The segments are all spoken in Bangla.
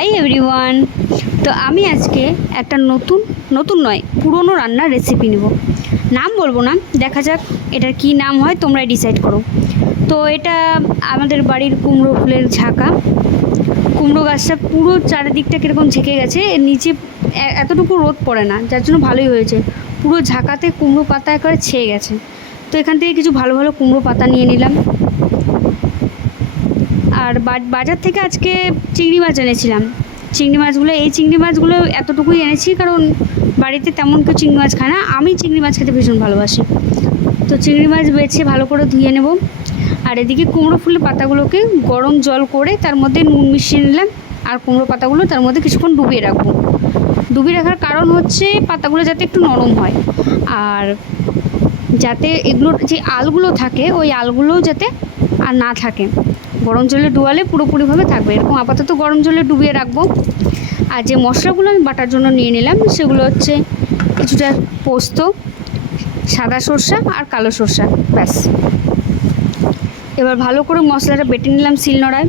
Hi everyone. তো আমি আজকে একটা নতুন নয় পুরনো রান্নার রেসিপি নেব। নাম বলবো না, দেখা যাক এটার কি নাম হয়, তোমরাই ডিসাইড করো। তো এটা আমাদের বাড়ির কুমড়ো ফুলের ঝাঁকা। কুমড়ো গাছটা পুরো চারিদিকটা কীরকম ঝেঁকে গেছে, এর নিচে এতটুকু রোদ পড়ে না, যার জন্য ভালোই হয়েছে। পুরো ঝাঁকাতে কুমড়ো পাতা একেবারে ছেয়ে গেছে। তো এখান থেকে কিছু ভালো ভালো কুমড়ো পাতা নিয়ে নিলাম। আর বাজার থেকে আজকে চিংড়ি মাছ এনেছিলাম। এই চিংড়ি মাছগুলো এতটুকুই এনেছি, কারণ বাড়িতে তেমন কেউ চিংড়ি মাছ খায় না। আমি চিংড়ি মাছ খেতে ভীষণ ভালোবাসি। তো চিংড়ি মাছ বেছে ভালো করে ধুয়ে নেব। আর এদিকে কুমড়ো ফুলের পাতাগুলোকে গরম জল করে তার মধ্যে নুন মিশিয়ে নিলাম। আর কুমড়ো পাতাগুলো তার মধ্যে কিছুক্ষণ ডুবিয়ে রাখবো। ডুবিয়ে রাখার কারণ হচ্ছে পাতাগুলো যাতে একটু নরম হয়, আর যাতে এগুলোর যে আলগুলো থাকে ওই আলগুলো যাতে আর না থাকে। গরম জলে ডুবালে পুরোপুরিভাবে থাকবে। এরকম আপাতত গরম জলে ডুবিয়ে রাখবো। আর যে মশলাগুলো আমি বাটার জন্য নিয়ে নিলাম সেগুলো হচ্ছে কিছুটা পোস্ত, সাদা সর্ষা আর কালো সর্ষা, ব্যাস। এবার ভালো করে মশলাটা বেটে নিলাম শিলনোড়ায়।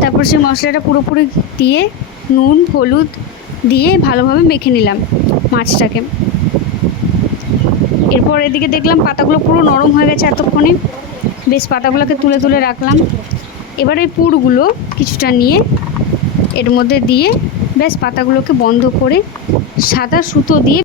তারপর সেই মশলাটা পুরোপুরি দিয়ে নুন হলুদ দিয়ে ভালোভাবে মেখে নিলাম মাছটাকে। এরপর এদিকে দেখলাম পাতাগুলো পুরো নরম হয়ে গেছে এতক্ষণে। বেশ পাতাগুলোকে তুলে তুলে রাখলাম। এবার এই পুরগুলো কিছুটা নিয়ে এর মধ্যে দিয়ে বেশ পাতাগুলোকে বন্ধ করে সাদা সুতো দিয়ে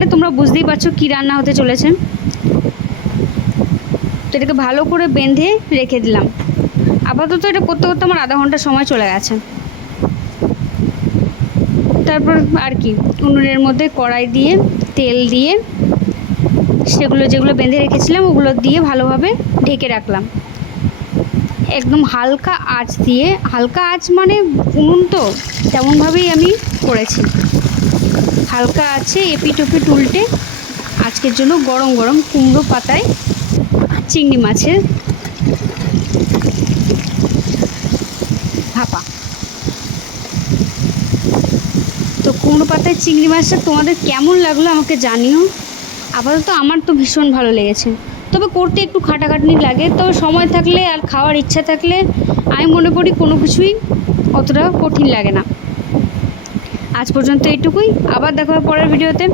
তোমরা বুঝতেই পারছো কি রান্না হতে চলেছে। তো এটাকে ভালো করে বেঁধে রেখে দিলাম। আপাতত এটা করতে করতে আমার আধা ঘন্টা সময় চলে গেছে। তারপর আর কি, উনুনের মধ্যে কড়াই দিয়ে তেল দিয়ে যেগুলো বেঁধে রেখেছিলাম ওগুলো দিয়ে ভালোভাবে ঢেকে রাখলাম। একদম হালকা আঁচ মানে উনুন তো তেমনভাবেই আমি করেছি। হালকা আছে এপিট ওপিট উল্টে আজকের জন্য গরম গরম কুমড়ো পাতায় চিংড়ি মাছের ভাপা। তো কুমড়ো পাতায় চিংড়ি মাছটা তোমাদের কেমন লাগলো আমাকে জানিও। আপাতত আমার তো ভীষণ ভালো লেগেছে, তবে করতে একটু খাটাখাটনি লাগে। তবে সময় থাকলে আর খাওয়ার ইচ্ছা থাকলে আমি মনে করি কোনো কিছুই অতটা কঠিন লাগে না। আজ পর্যন্ত এইটুকুই, আবার দেখা হবে পরের ভিডিওতে।